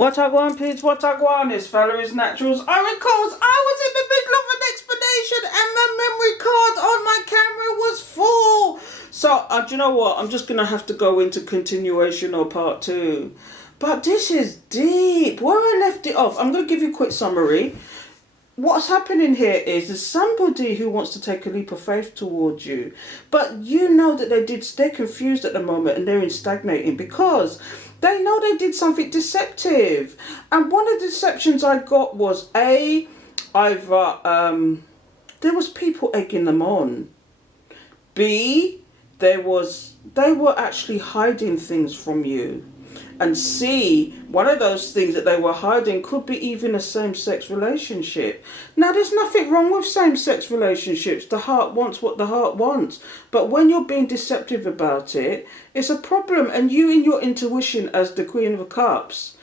What I want, peeps, what I want is Valerie's Naturals Oracles. I was in the middle of an explanation and my memory card on my camera was full. So, do you know what? I'm just going to have to go into continuation or part 2. But this is deep. Where I left it off, I'm going to give you a quick summary. What's happening here is there's somebody who wants to take a leap of faith towards you. But you know that they're confused at the moment and they're stagnating because they know they did something deceptive. And one of the deceptions I got was either there was people egging them on. B, they were actually hiding things from you. And C, one of those things that they were hiding could be even a same-sex relationship. Now, there's nothing wrong with same-sex relationships. The heart wants what the heart wants. But when you're being deceptive about it, it's a problem. And you, in your intuition as the Queen of Cups,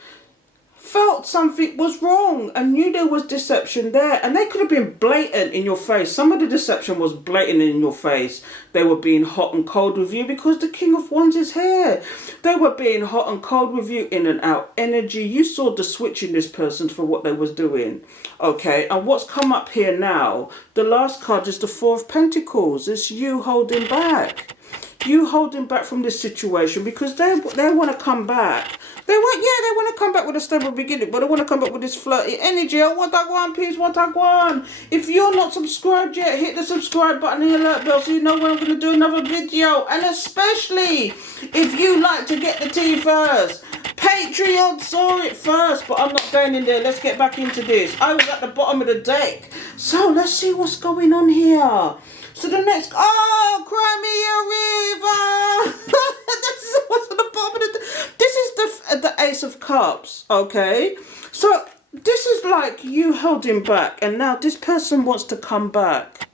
felt something was wrong and knew there was deception there, and they could have been blatant in your face. Some of the deception was blatant in your face. They were being hot and cold with you because the King of Wands is here. They were being hot and cold with you, in and out energy. You saw the switch in this person for what they was doing. Okay, and what's come up here now, the last card is the Four of Pentacles. It's you holding back. You holding back from this situation because they want to come back. They want to come back with a stable beginning, but they want to come back with this flirty energy. Oh, what I want, peace, what I want. If you're not subscribed yet, hit the subscribe button and the alert bell so you know when I'm going to do another video. And especially if you like to get the tea first. Patreon saw it first, but I'm not going in there. Let's get back into this. I was at the bottom of the deck. So let's see what's going on here. So the next, cry me a river. This is what's at the bottom of the. This is the Ace of Cups. Okay, so this is like you holding back, and now this person wants to come back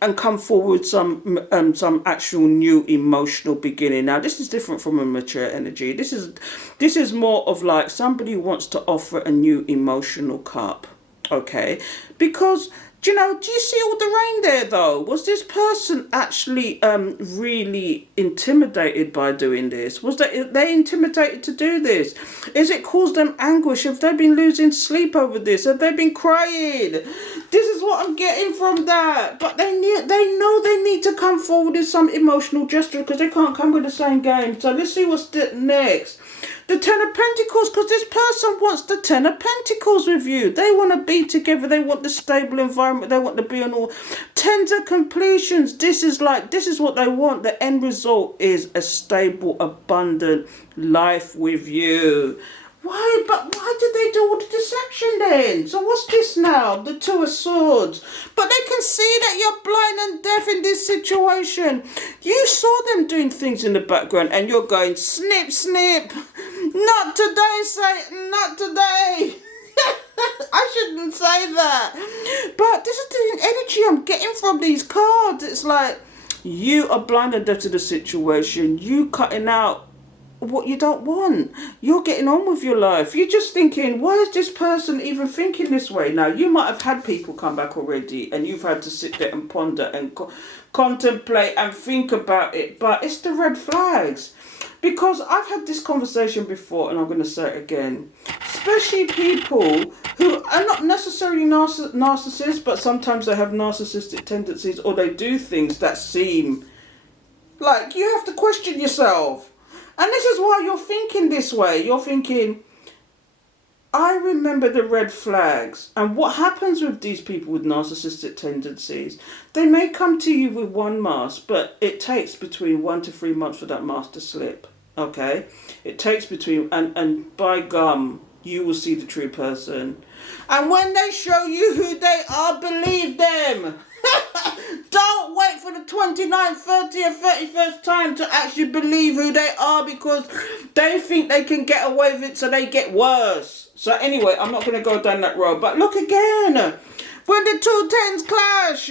and come forward some actual new emotional beginning. Now this is different from a mature energy. This is more of like somebody wants to offer a new emotional cup. Okay, because. Do you see all the rain there though? Was this person actually really intimidated by doing this? Was they intimidated to do this? Is it caused them anguish? Have they been losing sleep over this? Have they been crying? This is what I'm getting from that. But they know they need to come forward with some emotional gesture because they can't come with the same game. So let's see what's next. The Ten of Pentacles, because this person wants the Ten of Pentacles with you. They want to be together. They want the stable environment. They want to be on all tens of completions. This is what they want. The end result is a stable, abundant life with you. Why did they do all the deception then? So what's this now? The Two of Swords. But they can see that you're blind and deaf in this situation. You saw them doing things in the background and you're going, snip, snip. Not today, Satan, not today. I shouldn't say that. But this is the energy I'm getting from these cards. It's like you are blind and deaf to the situation. You cutting out what you don't want. You're getting on with your life. You're just thinking, why is this person even thinking this way? Now, you might have had people come back already and you've had to sit there and ponder and contemplate and think about it. But it's the red flags. Because I've had this conversation before and I'm going to say it again. Especially people who are not necessarily narcissists, but sometimes they have narcissistic tendencies or they do things that seem like you have to question yourself. And this is why you're thinking this way. You're thinking, I remember the red flags. And what happens with these people with narcissistic tendencies, they may come to you with one mask, but it takes between 1 to 3 months for that mask to slip. Okay? It takes between, and by gum, you will see the true person. And when they show you who they are, believe them. Don't wait for the 29th, 30th, 31st time to actually believe who they are because they think they can get away with it so they get worse. So anyway, I'm not going to go down that road. But look again. When the two tens clash.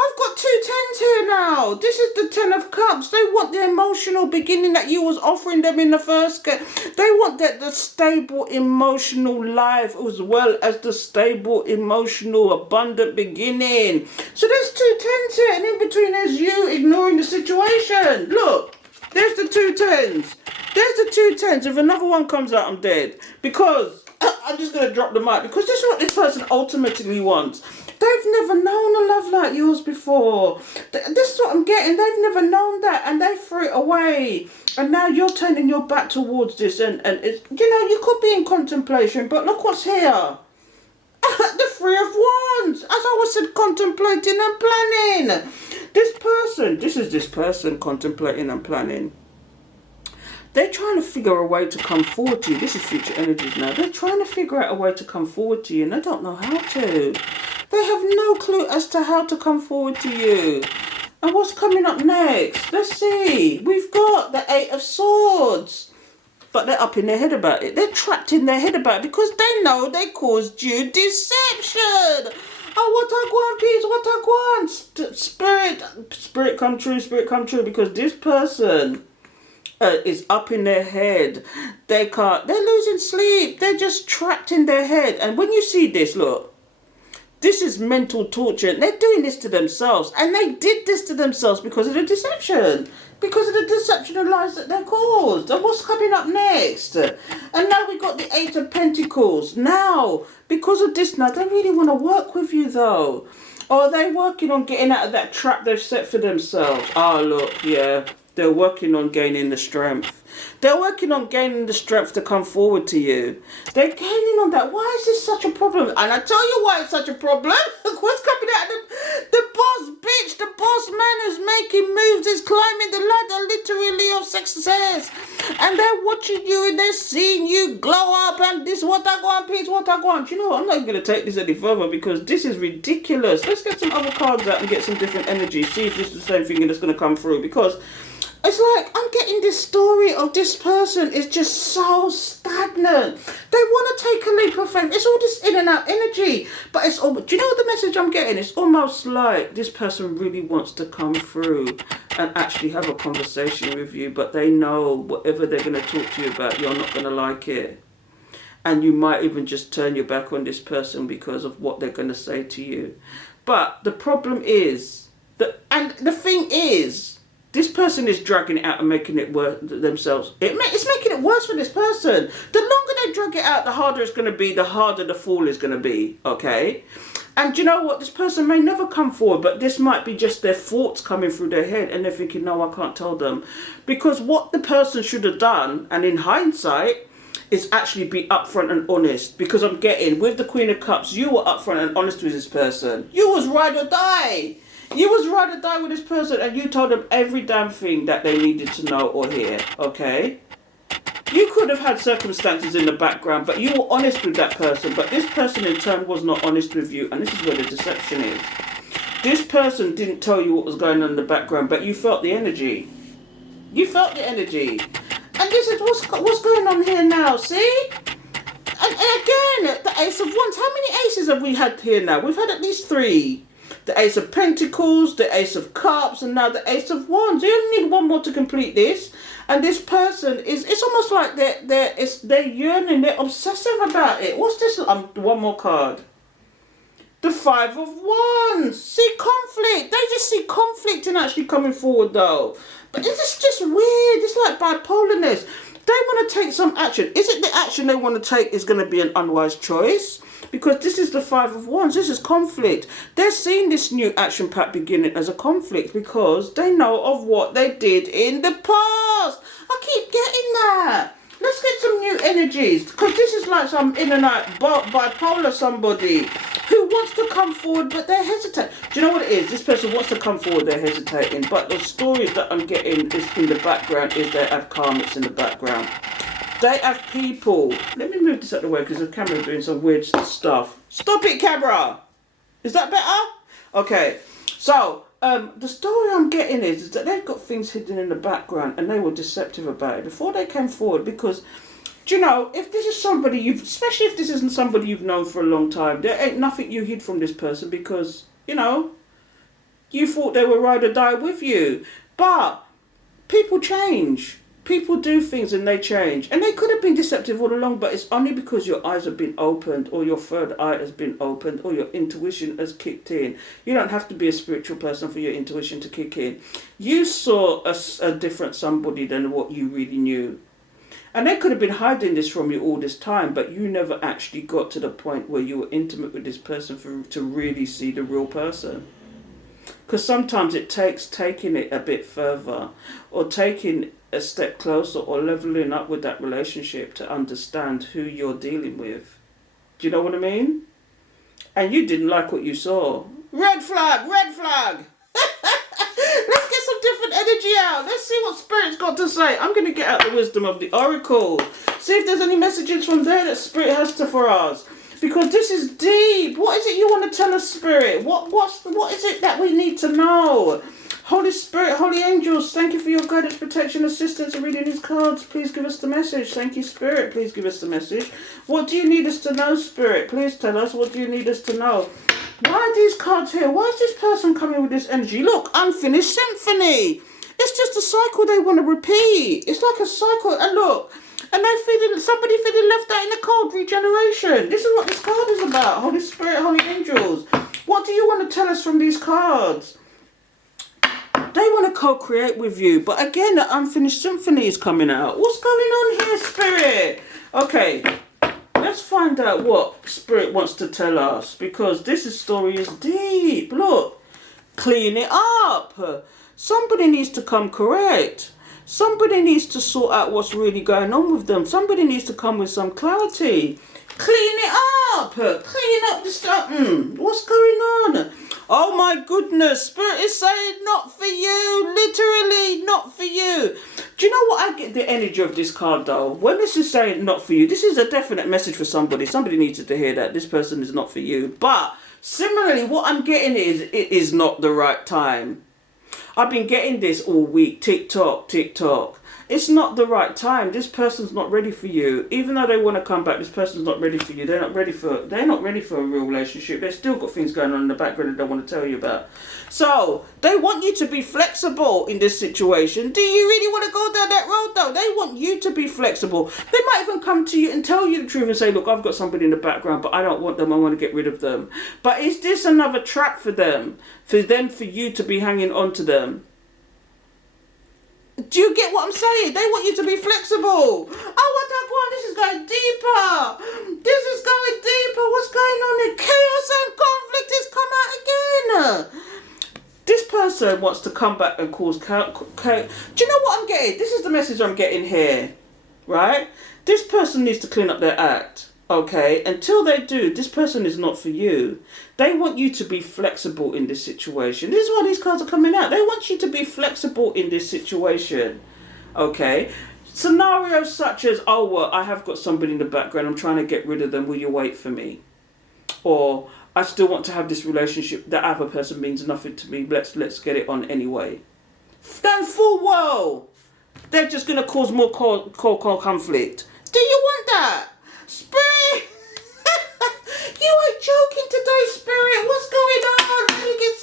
I've got 2 tens here now. This is the Ten of Cups. They want the emotional beginning that you was offering them in the first game. They want the stable emotional life as well as the stable emotional abundant beginning. So there's 2 tens here and in between there's you ignoring the situation. Look, there's the 2 tens. There's the two tens. If another one comes out, I'm dead. Because I'm just going to drop the mic. Because this is what this person ultimately wants. They've never known a love like yours before. This is what I'm getting. They've never known that. And they threw it away. And now you're turning your back towards this. And it's, you know, you could be in contemplation. But look what's here. The Three of Wands. As I was said, contemplating and planning. This person contemplating and planning. They're trying to figure a way to come forward to you. This is future energies now. They're trying to figure out a way to come forward to you and they don't know how to. They have no clue as to how to come forward to you. And what's coming up next? Let's see. We've got the Eight of Swords. But they're up in their head about it. They're trapped in their head about it because they know they caused you deception. Oh, what I want, peace, what I want. Spirit come true, because this person is up in their head. They're losing sleep. They're just trapped in their head. And when you see this, look, this is mental torture. And they're doing this to themselves. And they did this to themselves because of the deception. Because of the deception and lies that they caused. And what's coming up next? And now we got the Eight of Pentacles. Now, because of this now, they really want to work with you though. Or are they working on getting out of that trap they've set for themselves? Oh, look, yeah. They're working on gaining the strength. They're working on gaining the strength to come forward to you. They're gaining on that. Why is this such a problem? And I tell you why it's such a problem. What's coming out? The boss bitch, the boss man who's making moves is climbing the ladder literally of success. And they're watching you and they're seeing you glow up and this what I want, peace, what I want. You know what? I'm not even going to take this any further because this is ridiculous. Let's get some other cards out and get some different energy. See if this is the same thing that's going to come through because it's like I'm getting this story of this person is just so stagnant. They want to take a leap of faith. It's all this in and out energy. But it's all, do you know what the message I'm getting? It's almost like this person really wants to come through and actually have a conversation with you. But they know whatever they're going to talk to you about, you're not going to like it. And you might even just turn your back on this person because of what they're going to say to you. But the problem is, and the thing is, this person is dragging it out and making it worse themselves. It's making it worse for this person. The longer they drag it out, the harder it's going to be, the harder the fall is going to be, okay? And you know what? This person may never come forward, but this might be just their thoughts coming through their head and they're thinking, no, I can't tell them. Because what the person should have done, and in hindsight, is actually be upfront and honest. Because I'm getting, with the Queen of Cups, you were upfront and honest with this person. You was ride or die. You was ride or die with this person and you told them every damn thing that they needed to know or hear, okay? You could have had circumstances in the background, but you were honest with that person. But this person in turn was not honest with you, and this is where the deception is. This person didn't tell you what was going on in the background, but you felt the energy. You felt the energy. And this is what's going on here now, see? And again, the Ace of Wands. How many aces have we had here now? We've had at least 3. The Ace of Pentacles, the Ace of Cups, and now the Ace of Wands. You only need one more to complete this. And this person it's almost like they're yearning, they're obsessive about it. What's this? One more card. The Five of Wands. See conflict. They just see conflict in actually coming forward though. But it's just weird. It's like bipolarness. They want to take some action. Is it the action they want to take is going to be an unwise choice? Because this is the Five of Wands. This is conflict. They're seeing this new action pack beginning as a conflict because they know of what they did in the past. I keep getting that. Let's get some new energies. Because this is like some in and out bipolar somebody who wants to come forward but they're hesitant. Do you know what it is? This person wants to come forward, they're hesitating. But the stories that I'm getting is in the background is they have karmics in the background. They have people. Let me move this out of the way because the camera's doing some weird stuff. Stop it, camera. Is that better? Okay. So, the story I'm getting is that they've got things hidden in the background and they were deceptive about it before they came forward because, do you know, if this is somebody especially if this isn't somebody you've known for a long time, there ain't nothing you hid from this person because, you know, you thought they were ride or die with you. But people change. People do things and they change. And they could have been deceptive all along, but it's only because your eyes have been opened or your third eye has been opened or your intuition has kicked in. You don't have to be a spiritual person for your intuition to kick in. You saw a different somebody than what you really knew. And they could have been hiding this from you all this time, but you never actually got to the point where you were intimate with this person to really see the real person. Because sometimes it takes taking it a bit further, or taking a step closer, or leveling up with that relationship to understand who you're dealing with. Do you know what I mean? And you didn't like what you saw. Red flag, red flag. Let's get some different energy out. Let's see what Spirit's got to say. I'm going to get out the wisdom of the oracle. See if there's any messages from there that Spirit has to for us. Because this is deep. What is it you want to tell us, Spirit? What is it that we need to know? Holy Spirit, Holy Angels, thank you for your guidance, protection, assistance in reading these cards. Please give us the message. Thank you, Spirit. Please give us the message. What do you need us to know, Spirit? Please tell us. What do you need us to know? Why are these cards here? Why is this person coming with this energy? Look, unfinished symphony. It's just a cycle they want to repeat. It's like a cycle. And look, and somebody feeling left out in the cold, regeneration. This is what this card is about. Holy Spirit, Holy Angels. What do you want to tell us from these cards? They want to co-create with you. But again, the unfinished symphony is coming out. What's going on here, Spirit? Okay, let's find out what Spirit wants to tell us. Because this story is deep. Look, clean it up. Somebody needs to come correct. Somebody needs to sort out what's really going on with them. Somebody needs to come with some clarity. Clean it up. Clean up the stuff. What's going on? Oh my goodness. Spirit is saying not for you. Literally not for you. Do you know what I get the energy of this card though? When this is saying not for you, this is a definite message for somebody. Somebody needs to hear that this person is not for you. But similarly, what I'm getting is it is not the right time. I've been getting this all week. Tick tock, tick tock. It's not the right time. This person's not ready for you. Even though they want to come back, this person's not ready for you. They're not ready for a real relationship. They've still got things going on in the background they don't want to tell you about. So they want you to be flexible in this situation. Do you really want to go down that road though? They want you to be flexible. They might even come to you and tell you the truth and say, look, I've got somebody in the background, but I don't want them. I want to get rid of them. But is this another trap for them? For you to be hanging on to them? Do you get what I'm saying? They want you to be flexible. Oh, what that going? This is going deeper. This is going deeper. What's going on here? Chaos and conflict has come out again. This person wants to come back and cause chaos. Do you know what I'm getting? This is the message I'm getting here, right? This person needs to clean up their act. Okay, until they do, this person is not for you. They want you to be flexible in this situation. This is why these cards are coming out. They want you to be flexible in this situation. Okay, scenarios such as, oh, well, I have got somebody in the background. I'm trying to get rid of them. Will you wait for me? Or I still want to have this relationship. That other person means nothing to me. Let's get it on anyway. Going full well. They're just going to cause more conflict. Do you want that? Spirit, you ain't joking today, Spirit. What's going on? Let me get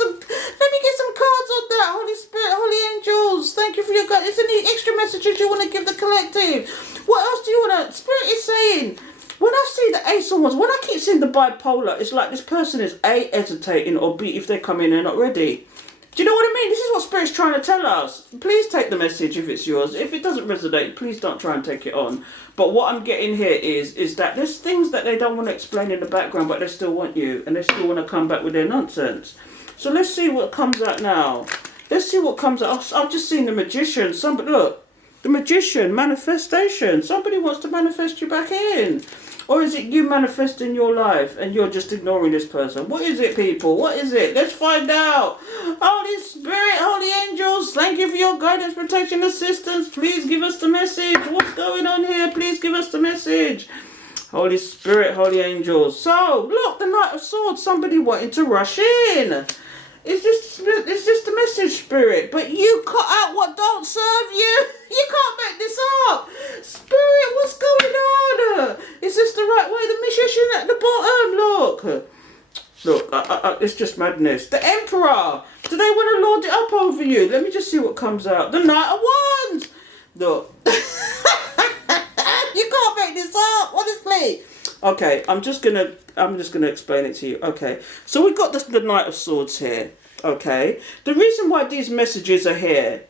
some cards on that. Holy Spirit, Holy Angels, thank you for your guidance. Is there any extra messages you want to give the collective? What else do you want to? Spirit is saying, when I see the Ace of Wands, when I keep seeing the bipolar, it's like this person is A, hesitating, or B, if they come in, they're not ready. Do you know what I mean? This is what Spirit's trying to tell us. Please take the message if it's yours. If it doesn't resonate, please don't try and take it on. But what I'm getting here is that there's things that they don't want to explain in the background, but they still want you. And they still want to come back with their nonsense. So let's see what comes out now. Let's see what comes out. I've just seen the Magician. Look, the Magician, manifestation. Somebody wants to manifest you back in. Or is it you manifesting your life and you're just ignoring this person? What is it, people? What is it? Let's find out. Holy Spirit, Holy Angels, thank you for your guidance, protection, assistance. Please give us the message. What's going on here? Please give us the message. Holy Spirit, Holy Angels. So, look, the Knight of Swords. Somebody wanting to rush in. It's just the message, Spirit. But you cut out what don't serve you. You can't make this up. Spirit, what's going on? Is this the right way? The Magician at the bottom, look. It's just madness. The Emperor. Do they want to lord it up over you? Let me just see what comes out. The Knight of Wands. Look. You can't make this up, honestly. Okay, I'm just gonna explain it to you. Okay, so we've got the Knight of Swords here. Okay, the reason why these messages are here,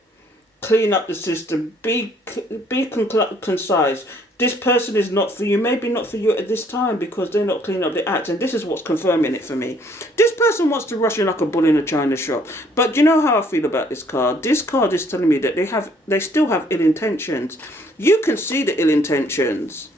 clean up the system, be concise. This person is not for you, maybe not for you at this time, because they're not cleaning up the act. And this is what's confirming it for me. This person wants to rush in like a bull in a china shop. But do you know how I feel about this card? This card is telling me that they still have ill intentions. You can see the ill intentions.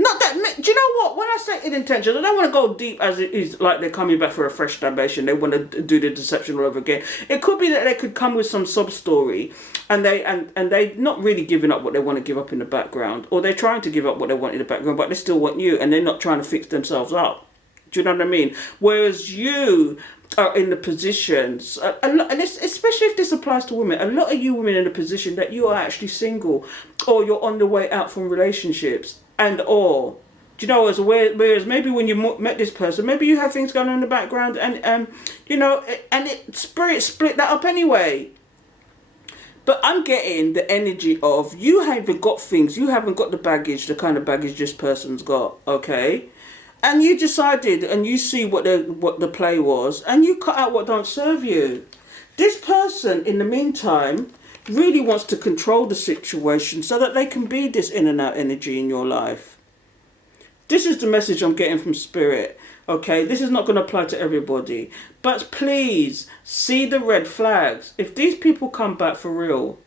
Not that, do you know what? When I say ill intentions, I don't want to go deep as it is like they're coming back for a fresh stabation. They want to do the deception all over again. It could be that they could come with some sub story, and they not really giving up what they want to give up in the background, or they're trying to give up what they want in the background, but they still want you, and they're not trying to fix themselves up. Do you know what I mean? Whereas you are in the positions, and especially if this applies to women, a lot of you women in a position that you are actually single, or you're on the way out from relationships. And or, do you know, whereas maybe when you met this person, maybe you have things going on in the background, and you know, and spirit split that up anyway. But I'm getting the energy of you haven't got things, you haven't got the baggage, the kind of baggage this person's got, okay? And you decided, and you see what the play was, and you cut out what don't serve you. This person, in the meantime, really wants to control the situation so that they can be this in and out energy in your life. This is the message I'm getting from Spirit. Okay, this is not going to apply to everybody. But please, see the red flags. If these people come back for real,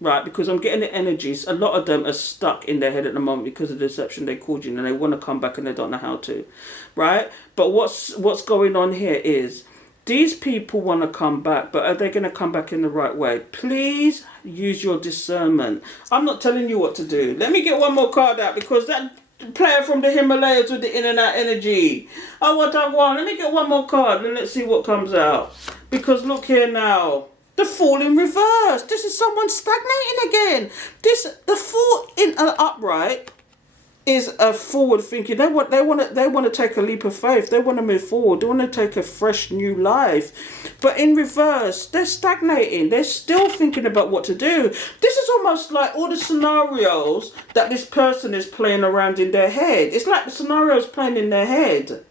right, because I'm getting the energies, a lot of them are stuck in their head at the moment because of the deception they called you, and they want to come back and they don't know how to, right? But what's going on here is, these people want to come back, but are they going to come back in the right way? Please use your discernment. I'm not telling you what to do. Let me get one more card out, because that player from the Himalayas with the in and out energy. Oh, what I want. Let me get one more card and let's see what comes out. Because look here now. The Fool in reverse. This is someone stagnating again. The Fool in an upright is a forward thinking. They want to take a leap of faith. They want to move forward. They want to take a fresh new life. But in reverse, they're stagnating. They're still thinking about what to do. This is almost like all the scenarios that this person is playing around in their head. It's like the scenarios playing in their head.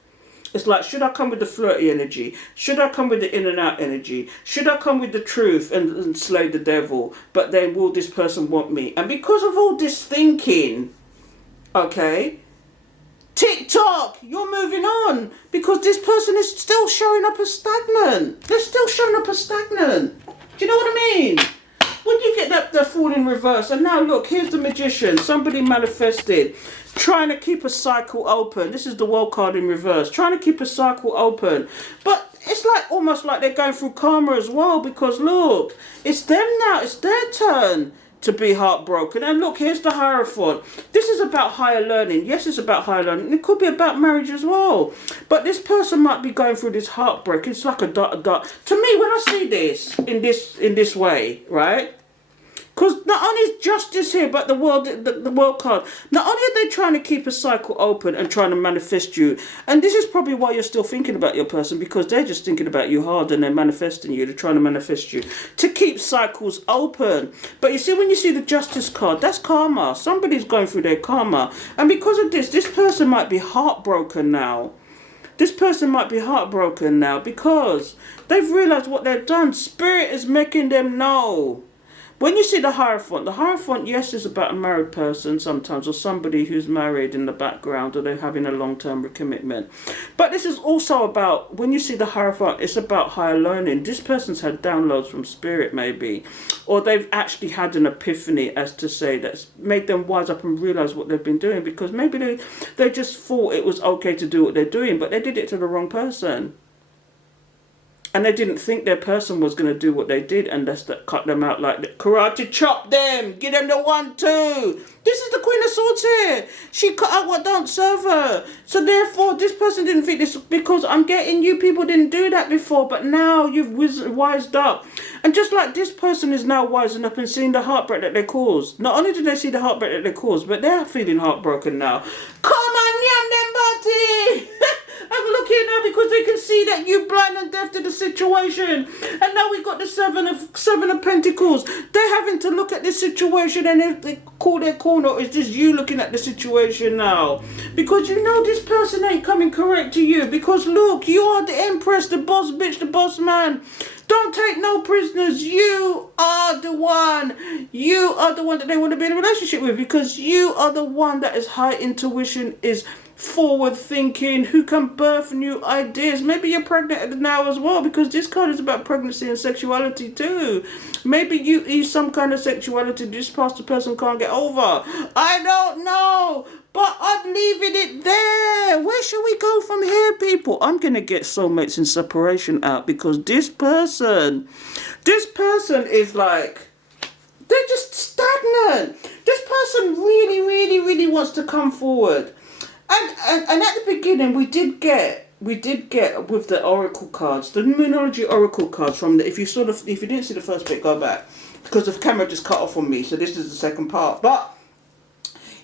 It's like, should I come with the flirty energy? Should I come with the in and out energy? Should I come with the truth and slay the devil? But then will this person want me? And because of all this thinking, okay, TikTok, you're moving on, because this person is still showing up as stagnant. They're still showing up as stagnant. Do you know what I mean? When you get the Fool in reverse, and now look, here's the Magician. Somebody manifested, trying to keep a cycle open. This is the World card in reverse, trying to keep a cycle open. But it's like almost like they're going through karma as well, because look, it's them now. It's their turn to be heartbroken. And look, here's the Hierophant. This is about higher learning. Yes, it's about higher learning. It could be about marriage as well. But this person might be going through this heartbreak. It's like a dot. To me, when I see this in this way, right? Because not only is justice here, but the world card. Not only are they trying to keep a cycle open and trying to manifest you, and this is probably why you're still thinking about your person, because they're just thinking about you hard and they're manifesting you. They're trying to manifest you to keep cycles open. But you see, when you see the Justice card, that's karma. Somebody's going through their karma, and because of this person might be heartbroken now. This person might be heartbroken now because they've realized what they've done. Spirit is making them know. When you see the Hierophant, yes, is about a married person sometimes, or somebody who's married in the background, or they're having a long-term commitment. But this is also about, when you see the Hierophant, it's about higher learning. This person's had downloads from Spirit maybe, or they've actually had an epiphany, as to say, that's made them wise up and realize what they've been doing, because maybe they just thought it was okay to do what they're doing, but they did it to the wrong person. And they didn't think their person was going to do what they did, and that's that cut them out like that. Karate chop them, give them the 1-2. This is the Queen of Swords here. She cut out what don't serve her. So therefore, this person didn't think this, because I'm getting you people didn't do that before, but now you've wised up. And just like this person is now wising up and seeing the heartbreak that they caused. Not only did they see the heartbreak that they caused, but they're feeling heartbroken now. Come on, yam them body. I'm looking now because they can see that you blind and deaf to the situation. And now we got the Seven of Pentacles. They're having to look at this situation, and if they call their corner, it's just you looking at the situation now. Because you know this person ain't coming correct to you. Because look, you are the Empress, the boss bitch, the boss man. Don't take no prisoners. You are the one. You are the one that they want to be in a relationship with, because you are the one that is high intuition, is forward thinking, who can birth new ideas. Maybe you're pregnant now as well, because this card is about pregnancy and sexuality too. Maybe you ease some kind of sexuality this past the person can't get over. I don't know, but I'm leaving it there. Where should we go from here, people? I'm gonna get soulmates in separation out, because this person is like, they're just stagnant. This person really wants to come forward. And at the beginning, we did get with the oracle cards, the numerology oracle cards from the, if you didn't see the first bit, go back, because the camera just cut off on me. So this is the second part. But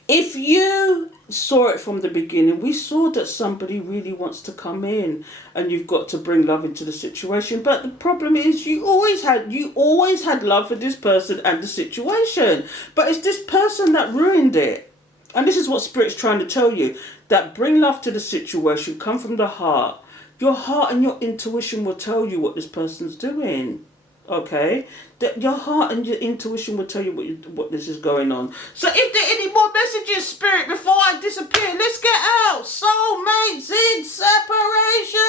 if you saw it from the beginning, we saw that somebody really wants to come in, and you've got to bring love into the situation. But the problem is, you always had love for this person and the situation, but it's this person that ruined it. And this is what Spirit's trying to tell you, that bring love to the situation, come from the heart. Your heart and your intuition will tell you what this person's doing. Okay? That your heart and your intuition will tell you what this is going on. So if there are any more messages, Spirit, before I disappear, let's get out. Soulmates in separation.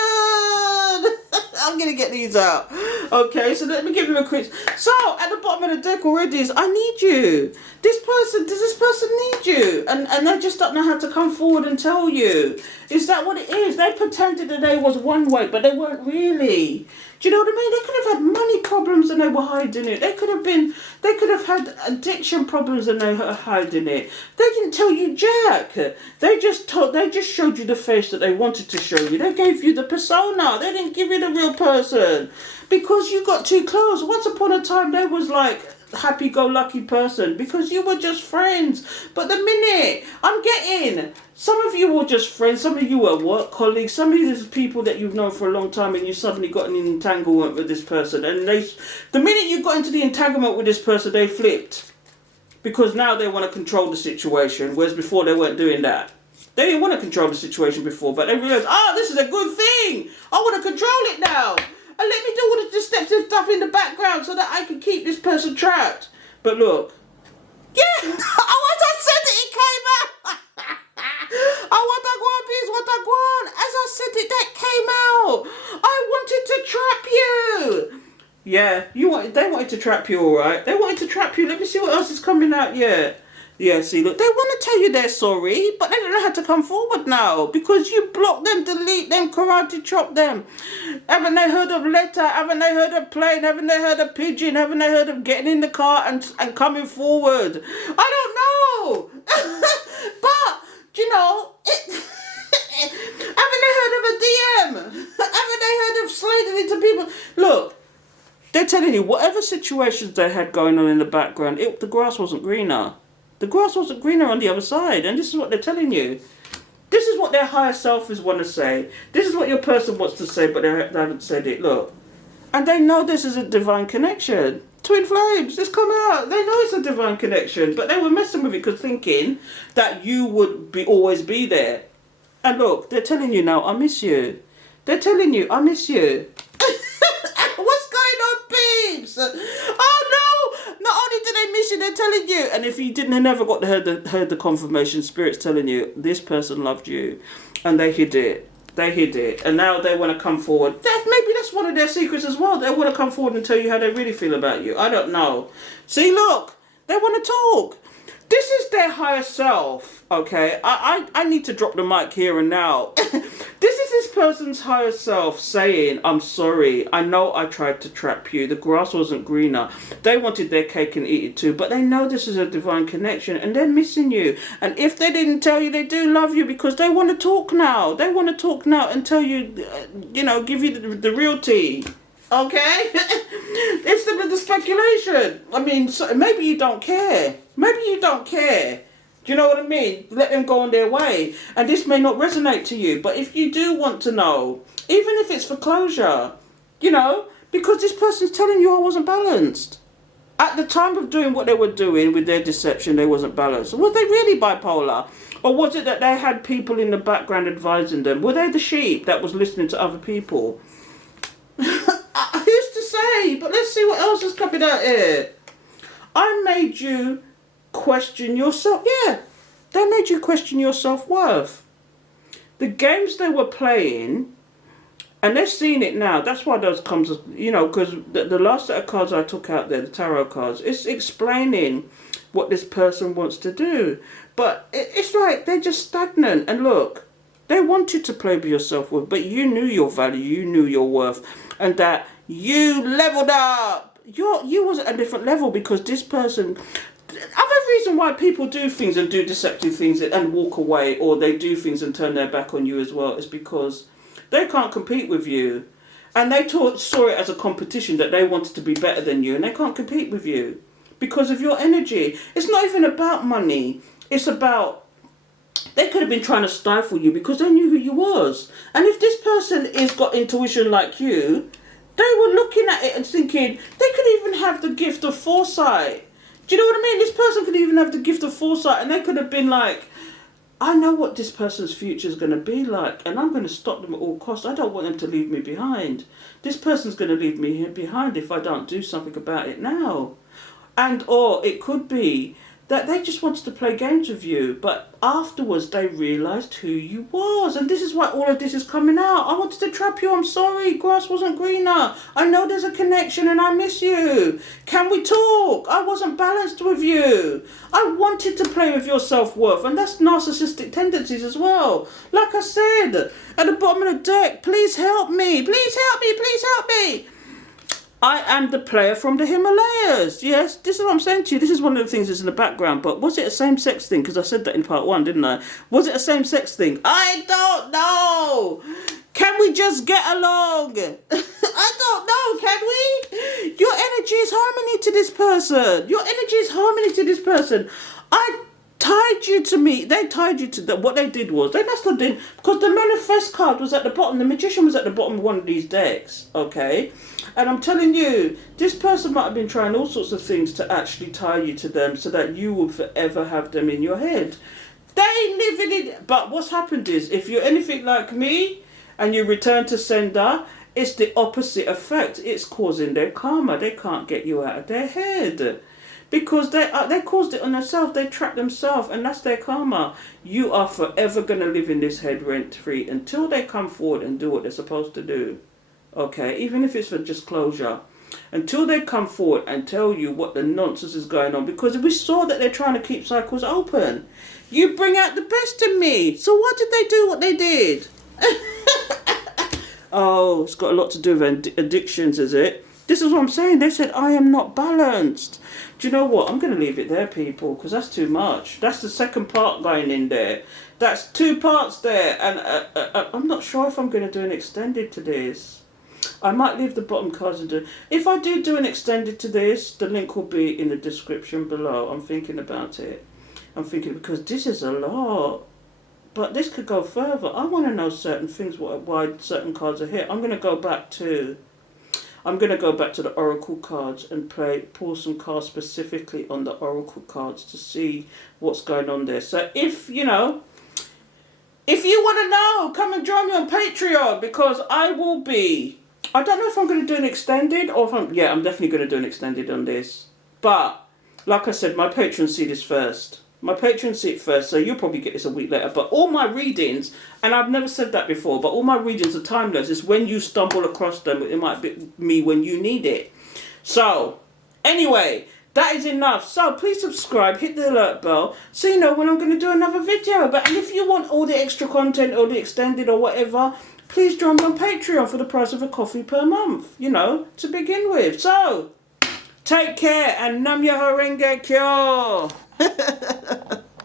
I'm going to get these out. Okay, so let me give them a quiz. So, at the bottom of the deck already is, I need you. Does this person need you? And they just don't know how to come forward and tell you. Is that what it is? They pretended that they was one way, but they weren't really. Do you know what I mean? They could have had money problems and they were hiding it. They could have had addiction problems and they were hiding it. They didn't tell you jack. They just showed you the face that they wanted to show you. They gave you the persona. They didn't give you the real person, because you got too close. Once upon a time, they was like happy-go-lucky person, because you were just friends. But the minute I'm getting, some of you were just friends, some of you were work colleagues, some of you is people that you've known for a long time, and you suddenly got an entanglement with this person, and the minute you got into the entanglement with this person, they flipped, because now they want to control the situation, whereas before they weren't doing that. They didn't want to control the situation before, but they realized, this is a good thing. I want to control it now. And let me do all the steps and stuff in the background so that I can keep this person trapped. But look. Yeah! As I said it came out. What I want is what I want. As I said it, that came out. I wanted to trap you. Yeah, they wanted to trap you, alright. They wanted to trap you. Let me see what else is coming out. Yeah, see, look, they want to tell you they're sorry, but they don't know how to come forward now, because you block them, delete them, karate chop them. Haven't they heard of letter? Haven't they heard of plane? Haven't they heard of pigeon? Haven't they heard of getting in the car and coming forward? I don't know. But, you know, haven't they heard of a DM? Haven't they heard of sliding into people? Look, they're telling you, whatever situations they had going on in the background, the grass wasn't greener. The grass wasn't greener on the other side, and this is what they're telling you. This is what their higher selves want to say. This is what your person wants to say, but they haven't said it. Look. And they know this is a divine connection. Twin flames, it's come out. They know it's a divine connection, but they were messing with it because thinking that you would always be there. And look, they're telling you now, I miss you. They're telling you, I miss you. What's going on, peeps? Oh no! Not only do they miss you, they're telling you. And if you never got to heard the confirmation, Spirit's telling you this person loved you, and they hid it. And now they want to come forward. Maybe that's one of their secrets as well. They want to come forward and tell you how they really feel about you. I don't know. See, look, they want to talk. This is their higher self, okay? I need to drop the mic here and now. This is this person's higher self saying, I'm sorry. I know I tried to trap you. The grass wasn't greener. They wanted their cake and eat it too. But they know this is a divine connection and they're missing you. And if they didn't tell you, they do love you because they want to talk now. They want to talk now and tell you, give you the real tea. Okay? Instead of the speculation. I mean, maybe you don't care. Maybe you don't care. Do you know what I mean? Let them go on their way. And this may not resonate to you, but if you do want to know, even if it's for closure, you know, because this person's telling you I wasn't balanced. At the time of doing what they were doing with their deception, they wasn't balanced. Was they really bipolar? Or was it that they had people in the background advising them? Were they the sheep that was listening to other people? Who's to say? But let's see what else is coming out here. I made you question yourself. Yeah, they made you question your self-worth. The games they were playing, and they're seeing it now. That's why those comes, you know, because the last set of cards I took out there, the tarot cards, it's explaining what this person wants to do. But it's like they're just stagnant. And look, they wanted to play with your self-worth, but you knew your value, you knew your worth, and that you leveled up. You was at a different level because this person... Other reason why people do things and do deceptive things and walk away, or they do things and turn their back on you as well, is because they can't compete with you. And they saw it as a competition, that they wanted to be better than you, and they can't compete with you because of your energy. It's not even about money. It's about, they could have been trying to stifle you because they knew who you was. And if this person is got intuition like you, they were looking at it and thinking, they could even have the gift of foresight. Do you know what I mean? This person could even have the gift of foresight, and they could have been like, I know what this person's future is going to be like, and I'm going to stop them at all costs. I don't want them to leave me behind. This person's going to leave me behind if I don't do something about it now. And or it could be that they just wanted to play games with you, but afterwards they realised who you was. And this is why all of this is coming out. I wanted to trap you. I'm sorry. Grass wasn't greener. I know there's a connection and I miss you. Can we talk? I wasn't balanced with you. I wanted to play with your self-worth. And that's narcissistic tendencies as well. Like I said, at the bottom of the deck, please help me. Please help me. Please help me. I am the player from the Himalayas. Yes, this is what I'm saying to you. This is one of the things that's in the background. But was it a same-sex thing? Because I said that in part 1, didn't I? Was it a same-sex thing? I don't know. Can we just get along? I don't know. Can we? Your energy is harmony to this person. Your energy is harmony to this person. I tied you to me. They tied you to that. What they did was, they must have done, because the manifest card was at the bottom. The magician was at the bottom of one of these decks. Okay. And I'm telling you, this person might have been trying all sorts of things to actually tie you to them so that you will forever have them in your head. They live in it. But what's happened is, if you're anything like me and you return to sender, it's the opposite effect. It's causing their karma. They can't get you out of their head. Because they caused it on themselves. They trapped themselves, and that's their karma. You are forever going to live in this head rent-free until they come forward and do what they're supposed to do. Okay, even if it's for just closure. Until they come forward and tell you what the nonsense is going on. Because we saw that they're trying to keep cycles open. You bring out the best in me. So why did they do what they did? Oh, it's got a lot to do with addictions, is it? This is what I'm saying. They said, I am not balanced. Do you know what? I'm going to leave it there, people, because that's too much. That's the second part going in there. That's 2 parts there. And I'm not sure if I'm going to do an extended to this. I might leave the bottom cards and do... If I do an extended to this, the link will be in the description below. I'm thinking about it. I'm thinking, because this is a lot. But this could go further. I want to know certain things, why certain cards are here. I'm going to go back to the oracle cards and pull some cards specifically on the oracle cards to see what's going on there. So if you want to know, come and join me on Patreon, because I will be... I don't know if I'm going to do an extended or if I'm definitely going to do an extended on this. But, like I said, my patrons see this first. My patrons see it first, so you'll probably get this a week later. But all my readings, and I've never said that before, but all my readings are timeless. It's when you stumble across them, it might be me when you need it. So, anyway, that is enough. So, please subscribe, hit the alert bell, so you know when I'm going to do another video. And if you want all the extra content or the extended or whatever... Please join me on Patreon for the price of a coffee per month, to begin with. So, take care and Nam Myoho Renge Kyo.